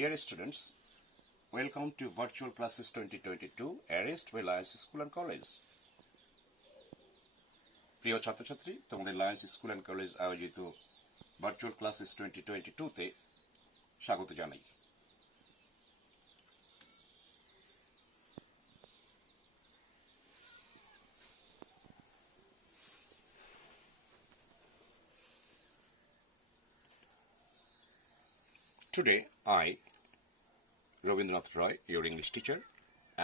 Dear students, welcome to Virtual Classes 2022 arranged by Lions School and College. প্রিয় ছাত্রছাত্রী, তোমাদের Lions school and college আয়োজিত virtual classes 2022 তে স্বাগত জানাই। Today, I, Rabindranath Roy, your English teacher,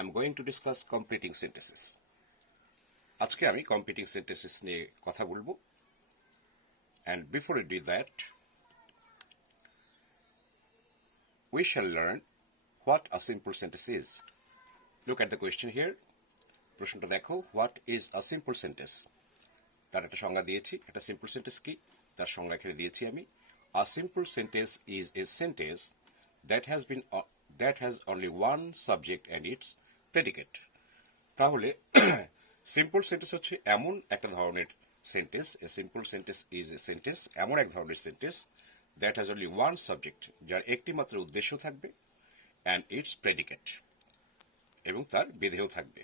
am going to discuss completing sentences. আজকে আমি completing sentences নিয়ে কথা বলবো। And before we do that, we shall learn what a simple sentence is. Look at the question here. প্রশ্নটা দেখো, what is a simple sentence? তার একটা সংজ্ঞা দিয়েছি, একটা simple sentence কি? তার সংজ্ঞা এখানে দিয়েছি আমি। A simple sentence is a sentence that has only one subject and its predicate. তাহলে simple sentence হচ্ছে এমন একটা ধরনের sentence. A simple sentence is a sentence এমন এক ধরনের sentence that has only one subject, যার একটি মাত্র উদ্দেশ্য থাকবে, and its predicate, এবং তার বিধেয় থাকবে।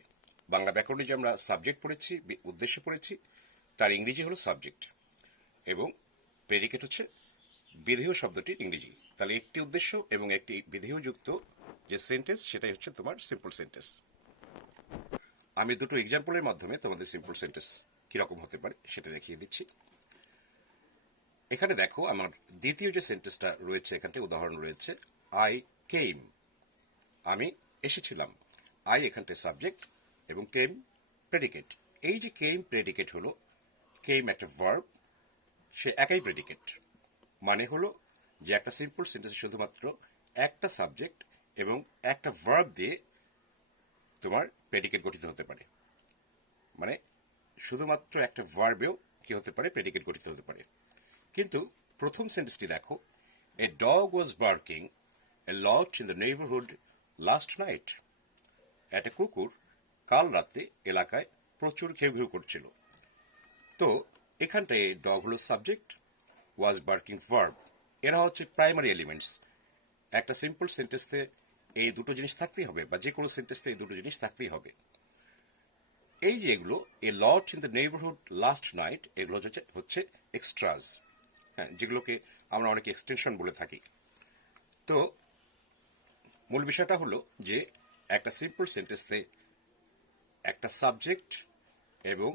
বাংলা ব্যাকরণে যে আমরা সাবজেক্ট পড়েছি, উদ্দেশ্য পড়েছি, তার ইংরেজি হলো সাবজেক্ট, এবং প্রেডিকেট হচ্ছে বিধেয় শব্দটির ইংরেজি। তাহলে একটি উদ্দেশ্য এবং একটি বিধেয়যুক্ত যে সেন্টেন্স, সেটাই হচ্ছে তোমার সিম্পল সেন্টেন্স। আমি দুটো এক্সাম্পলের মাধ্যমে তোমাদের সিম্পল সেন্টেন্স কিরকম হতে পারে সেটা দেখিয়ে দিচ্ছি। এখানে দেখো, আমার দ্বিতীয় যে সেন্টেন্সটা রয়েছে, এখানটায় উদাহরণ রয়েছে, আই কেম, আমি এসেছিলাম। আই এখানটায় সাবজেক্ট এবং কেম প্রেডিকেট। এই যে কেম প্রেডিকেট হলো, কেম একটা ভার্ব, সে একাই প্রেডিকেট। মানে হলো যে একটা সিম্পল সেন্টেন্স শুধুমাত্র একটা সাবজেক্ট এবং একটা ভার্ব দিয়ে তোমার প্রেডিকেট গঠিত হতে পারে। মানে শুধুমাত্র একটা ভার্বেও কি হতে পারে, প্রেডিকেট গঠিত হতে পারে। কিন্তু প্রথম সেন্টেন্সটি দেখো, a dog was barking A lot in the neighbourhood last night. একটা কুকুর কাল রাতে এলাকায় প্রচুর ঘেউ ঘেউ করছিল। তো এখানটায় ডগ হলো সাবজেক্ট, ওয়াজ বার্কিং ভার্ব, এরা হচ্ছে প্রাইমারি এলিমেন্টস। একটা সিম্পল সেন্টেন্সে এই দুটো জিনিস থাকতেই হবে, বা যে কোনো সেন্টেন্সে এই দুটো জিনিস থাকতেই হবে। এই যে এগুলো, a lot in the neighbourhood last night, এগুলো হচ্ছে এক্সট্রাস, হ্যাঁ, যেগুলোকে আমরা অনেকে এক্সটেনশন বলে থাকি। তো মূল বিষয়টা হলো যে একটা সিম্পল সেন্টেন্সে একটা সাবজেক্ট এবং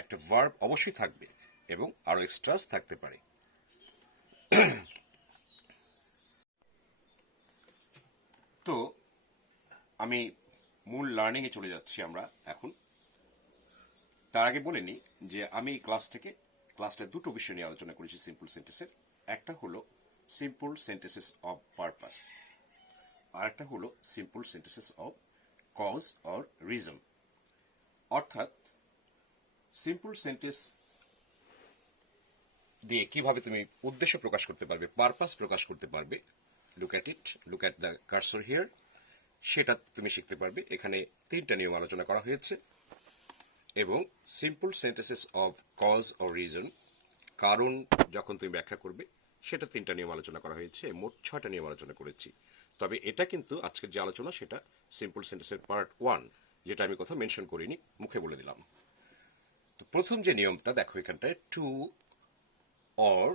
একটা ভার্ব অবশ্যই থাকবে, এবং আরো এক্সট্রাস থাকতে পারে। তো আমি মূল লার্নিং এ চলে যাচ্ছি আমরা এখন। তার আগে বলে নিই যে আমি ক্লাসটা দুটো বিষয় নিয়ে আলোচনা করেছি সিম্পল সেন্টেন্সের। একটা হলো সিম্পল সেন্টেন্সেস অফ পারপাস, আর একটা হলো simple sentences of cause or reason. অর্থাৎ সিম্পল সেন্টেন্স দিয়ে কিভাবে তুমি উদ্দেশ্য প্রকাশ করতে পারবে, পারপাস প্রকাশ করতে পারবে। Look at the cursor here, সেটা তুমি শিখতে পারবে। এখানে তিনটা নিয়ম আলোচনা করা হয়েছে। এবং simple sentences of cause or reason, কারণ যখন তুমি ব্যাখ্যা করবে, সেটা তিনটা নিয়ম আলোচনা করা হয়েছে। মোট 6টা নিয়ম আলোচনা করেছি। তবে এটা কিন্তু আজকের যে আলোচনা, সেটা সিম্পল সেন্টেন্সের পার্ট 1, যেটা আমি কোথাও মেনশন করিনি, মুখে বলে দিলাম। তো প্রথম যে নিয়মটা দেখো এখানটায়, to or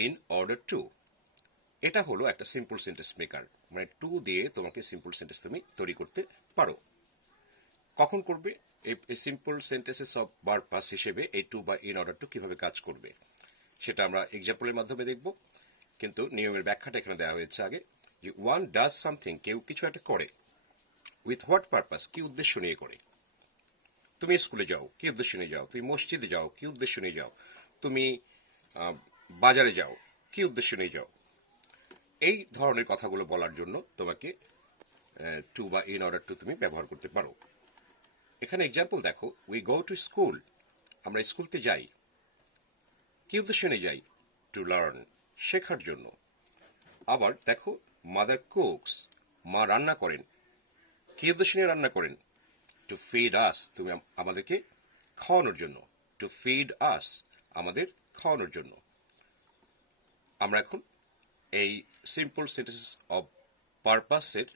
in order to, এটা হলো একটা সিম্পল সেন্টেন্স মেকার। মানে টু দিয়ে তোমাকে সিম্পল সেন্টেন্স তুমি তৈরি করতে পারো। কখন করবে? এই সিম্পল সেন্টেন্সেস অফ পারপাস হিসেবে এই টু বা ইন অর্ডার টু কিভাবে কাজ করবে সেটা আমরা এক্সাম্পলের মাধ্যমে দেখব। কিন্তু নিয়মের ব্যাখ্যাটা এখানে দেওয়া হয়েছে আগে, যে ওয়ান ডাজ সামথিং, কেউ কিছু একটা করে, উইথ হোয়াট পারপাস, কি উদ্দেশ্য নিয়ে করে। তুমি স্কুলে যাও, কি উদ্দেশ্য নিয়ে যাও। তুমি মসজিদে যাও, কি উদ্দেশ্য নিয়ে যাও। তুমি বাজারে যাও, কি উদ্দেশ্য নিয়ে যাও। এই ধরনের কথাগুলো বলার জন্য তোমাকে টু বা ইন অর্ডার টু তুমি ব্যবহার করতে পারো। এখানে এক্সাম্পল দেখো, উই গো টু স্কুল, আমরা স্কুলতে যাই। কি উদ্দেশ্য নিয়ে যাই? টু লার্ন, শেখার জন্য। আবার দেখো, মাদার কুকস, মা রান্না করেন। কি উদ্দেশ্য নিয়ে রান্না করেন? টু ফিড আস, তুমি আমাদেরকে খাওয়ানোর জন্য। টু ফিড আস, আমাদের খাওয়ানোর জন্য। আমরা এখন এই সিম্পল সেন্টেন্স অফ পারপাসের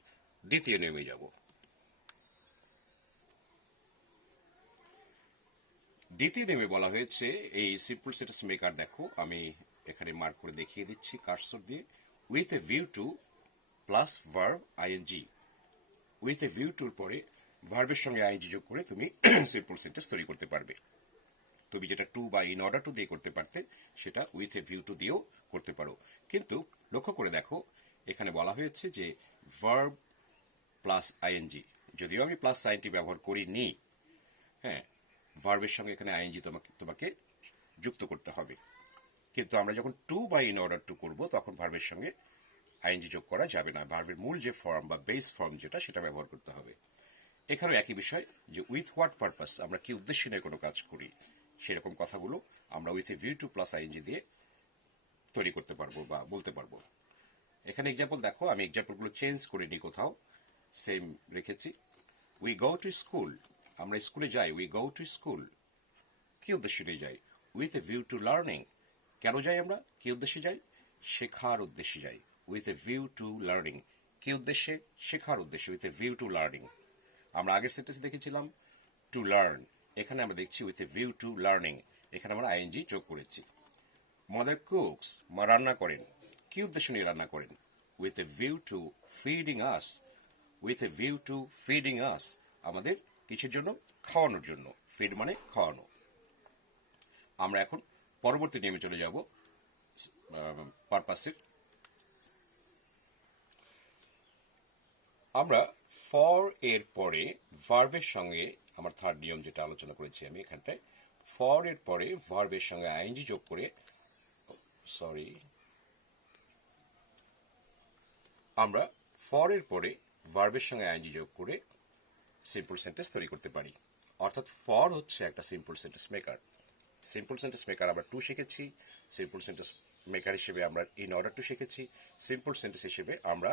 দ্বিতীয় নিয়মে যাব। দ্বিতীয় নিয়মে বলা হয়েছে এই সিম্পল সেন্টেন্স মেকার, দেখো আমি এখানে মার্ক করে দেখিয়ে দিচ্ছি কার্সর দিয়ে, with a view to plus verb ING. With a view টুর পরে ভার্বের সঙ্গে আইএনজি যোগ করে তুমি সিম্পল সেন্টেন্স তৈরি করতে পারবে। তুমি যেটা টু বা ইন অর্ডার টু দিয়ে করতে পারতে সেটা উইথ এ ভিউ টু দিয়েও করতে পারো। কিন্তু লক্ষ্য করে দেখো এখানে বলা হয়েছে যে ভার্ব প্লাস আইএনজি, যদিও আমি প্লাস সাইনটি ব্যবহার করিনি, হ্যাঁ, ভার্বের সঙ্গে এখানে আইএনজি তোমাকে যুক্ত করতে হবে। কিন্তু আমরা যখন টু বা ইন অর্ডার টু করবো তখন ভার্বের সঙ্গে আইএনজি যোগ করা যাবে না, ভার্বের মূল যে ফর্ম বা বেস ফর্ম যেটা সেটা ব্যবহার করতে হবে। এখানেও একই বিষয় যে উইথ হোয়াট পারপাস, আমরা কি উদ্দেশ্য নিয়ে কোনো কাজ করি, সেরকম কথাগুলো আমরা with a view to plus ING দিয়ে তৈরি করতে পারবো বা বলতে পারবো। এখানে এক্সাম্পল দেখো, আমি এক্সাম্পলগুলো চেঞ্জ করে নিই, কোথাও সেম রেখেছি। উই গো টু স্কুল, আমরা স্কুলে যাই, উই গো টু স্কুল, কি উদ্দেশ্য নিয়ে যাই, with a view two learning. কেন যাই আমরা, কি উদ্দেশ্যে যাই, শেখার উদ্দেশ্যে যাই, with a view two learning. কি উদ্দেশ্যে, শেখার উদ্দেশ্যে, with a view two learning. আমরা আগের সেন্টেন্সে দেখেছিলাম টু লার্ন, এখানে আমরা দেখছি with a view two learning, এখানে আমরা আইএনজি যোগ করেছি। মাদার কুকস, মা রান্না করেন, কি উদ্দেশ্য নিয়ে রান্না করেন, with a view to feeding us, with a view to feeding us, আমাদের কিছুর জন্য, খাওয়ানোর জন্য, ফিড মানে খাওয়ানো। আমরা এখন পরবর্তী নিয়মে চলে যাব পারপাসের। আমরা ফর এর পরে ভার্বের সঙ্গে, আমার থার্ড নিয়ম যেটা আলোচনা করেছি আমি এখানটায়, ফর এর পরে ভার্বের সঙ্গে আইএনজি যোগ করে, আমরা ফর এর পরে ভার্বের সঙ্গে আইএনজি যোগ করে সিম্পল সেন্টেন্স তৈরি করতে পারি। অর্থাৎ ফর হচ্ছে একটা simple sentence maker. Simple sentence maker আমরা টু শিখেছি, সিম্পল সেন্টেন্স মেকার হিসেবে আমরা ইন অর্ডার টু শিখেছি, সিম্পল সেন্টেন্স হিসেবে আমরা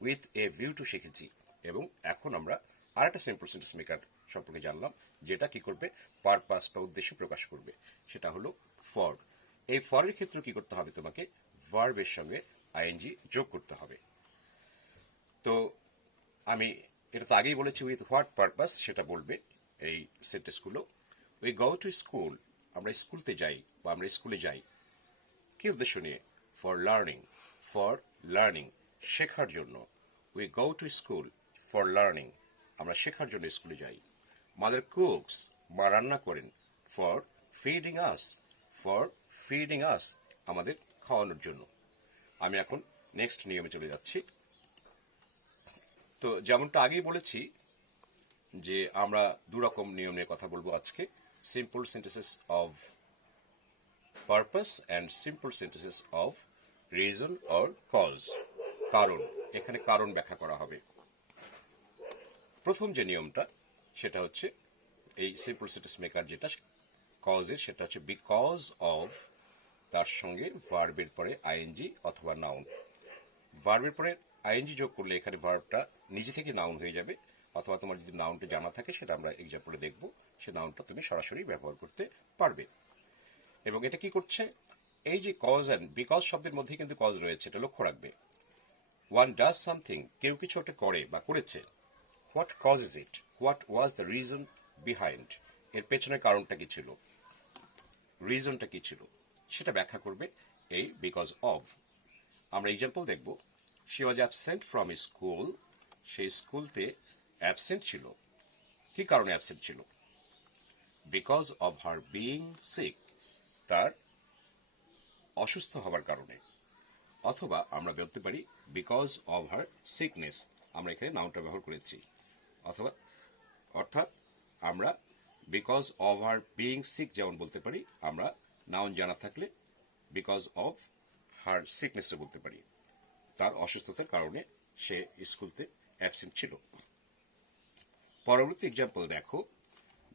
উইথ এ ভিউ টু শিখেছি, এবং এখন আমরা আরেকটা সিম্পল সেন্টেন্স মেকার সম্পর্কে জানলাম, যেটা কি করবে, পারপাস বা উদ্দেশ্য প্রকাশ করবে, সেটা হলো ফর। এই ফরের ক্ষেত্রে কি করতে হবে, তোমাকে ভার্বের সঙ্গে আইএনজি যোগ করতে হবে। তো আমি এটা তো আগেই বলেছি, উইথ হোয়াট পারপাস সেটা বলবে এই সেন্টেন্সগুলো। উই গো টু স্কুল, আমরা স্কুলতে যাই বা আমরা স্কুলে যাই, কি উদ্দেশ্য নিয়ে, ফর লার্নিং, ফর লার্নিং, শেখার জন্য। We go to school for learning, আমরা শেখার জন্য স্কুলে যাই। মাদার কুকস, মা রান্না করেন, for feeding us, for feeding us, আমাদের খাওয়ানোর জন্য। আমি এখন নেক্সট নিয়মে চলে যাচ্ছি। তো যেমনটা আগেই বলেছি যে আমরা দুরকম নিয়ম নিয়ে কথা বলবো আজকে, simple sentences of purpose and simple sentences of reason or cause, কারণ। এখানে কারণ ব্যাখ্যা করা হবে। প্রথম যে নিয়মটা সেটা হচ্ছে এই সিম্পল সেন্টেন্স মেকার যেটা কজের, সেটা হচ্ছে বিকজ অফ, তার সঙ্গে ভার্বের পরে আইএনজি অথবা নাউন। ভার্বের পরে আইএনজি যোগ করলে এখানে ভার্বটা নিজে থেকে নাউন হয়ে যাবে, অথবা তোমার যদি নাউনটা জানা থাকে, সেটা আমরা এক্সাম্পলে দেখব, সে নাউনটা তুমি সরাসরি ব্যবহার করতে পারবে। এবং এটা কি করছে, এই যে কজ অ্যান্ড বিকজ শব্দের মধ্যে কিন্তু কজ রয়েছে, এটা লক্ষ্য রাখবে। ওয়ান ডাজ সামথিং, কেউ কিছু একটা করে বা করেছে। What causes it, what was the reason behind, এর পেছনের কারণটা কি ছিল, রিজনটা কি ছিল, সেটা ব্যাখ্যা করবে এই বিকজ অফ। আমরা এক্সাম্পল দেখব, she was absent from school, সেই স্কুলতে অ্যাবসেন্ট ছিল, কি কারণে অ্যাবসেন্ট ছিল, because of her being sick, তার অসুস্থ হবার কারণে। অথবা আমরা বলতে পারি বিকজ অফ হার সিকনেস, আমরা এখানে নাউনটা ব্যবহার করেছি। অথবা অর্থাৎ আমরা because of her being sick যেমন বলতে পারি, আমরা নাউন জানা থাকলে বিকজ অফ হার সিকনেসটা বলতে পারি, তার অসুস্থতার কারণে সে স্কুলতে অ্যাবসেন্ট ছিল। পরবর্তী এক্সাম্পল দেখো,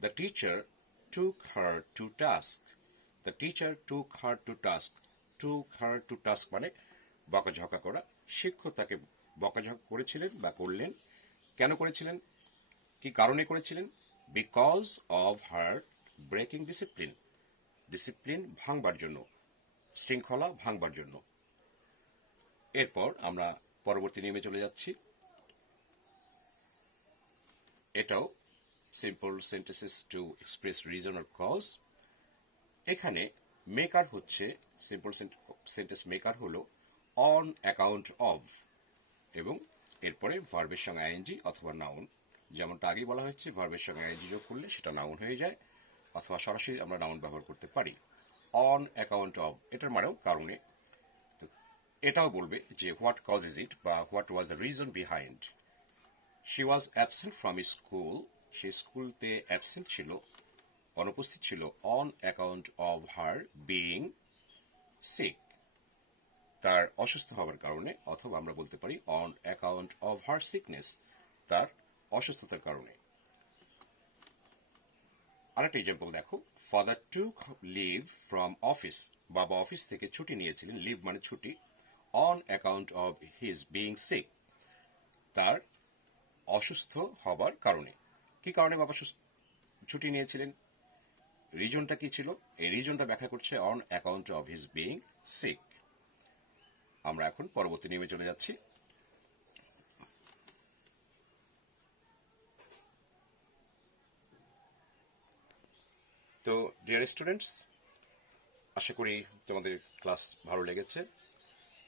the teacher took her to task, the teacher took her to task, took her to task মানে বকাঝকা করা। শিক্ষক তাকে বকাঝকা করেছিলেন বা করলেন, কেন করেছিলেন, কি কারণে করেছিলেন, because of her breaking discipline, discipline ভাঙবার জন্য, শৃঙ্খলা ভাঙবার জন্য। এরপর আমরা পরবর্তী নিয়মে চলে যাচ্ছি। এটাও simple sentences to express reason or cause. এখানে মেকার হচ্ছে, সিম্পল সেন্টেন্স মেকার হলো অন অ্যাকাউন্ট অফ, এবং এরপরে ভার্বের সঙ্গে আইএনজি অথবা নাউন। যেমনটা আগেই বলা হয়েছে, ভার্বের সঙ্গে আইএনজি যোগ করলে সেটা নাউন হয়ে যায়, অথবা সরাসরি আমরা নাউন ব্যবহার করতে পারি। অন অ্যাকাউন্ট অফ এটার মানেও কারণে। তো এটাও বলবে যে হোয়াট কজ ইজ ইট, বা what was the reason behind. She was absent from school, সে স্কুলতে অ্যাবসেন্ট ছিল, অনুপস্থিত ছিল, on account of her being sick, তার অসুস্থ হওয়ার কারণে, অথবা আমরা বলতে পারি on account of her sickness, তার অসুস্থতার কারণে। আরেকটা এক্সাম্পল দেখো, father took leave from office, বাবা অফিস থেকে ছুটি নিয়েছিলেন, লিভ মানে ছুটি, on account of his being sick, তার অসুস্থ হবার কারণে। কি কারণে বাবা ছুটি নিয়েছিলেন, রিজনটা কি ছিল, এই রিজনটা ব্যাখ্যা করছে on account of his being sick. আমরা এখন পরবর্তী নিয়মে চলে যাচ্ছি। তো ডিয়ার স্টুডেন্টস, আশা করি তোমাদের ক্লাস ভালো লেগেছে,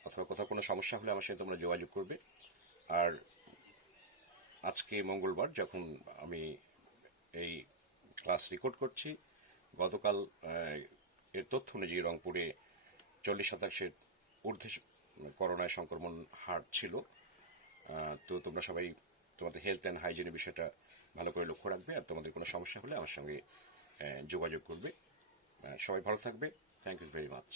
অথবা কোথাও কোনো সমস্যা হলে আমার সাথে তোমরা যোগাযোগ করবে। আর আজকে মঙ্গলবার, যখন আমি এই ক্লাস রেকর্ড করছি, গতকাল এর তথ্য অনুযায়ী রংপুরে 40-শতাংশের ঊর্ধ্বে করোনায় সংক্রমণ হার ছিল। তো তোমরা সবাই তোমাদের হেলথ অ্যান্ড হাইজিনের বিষয়টা ভালো করে লক্ষ্য রাখবে, আর তোমাদের কোনো সমস্যা হলে আমার সঙ্গে যোগাযোগ করবে। সবাই ভালো থাকবে। Thank you very much.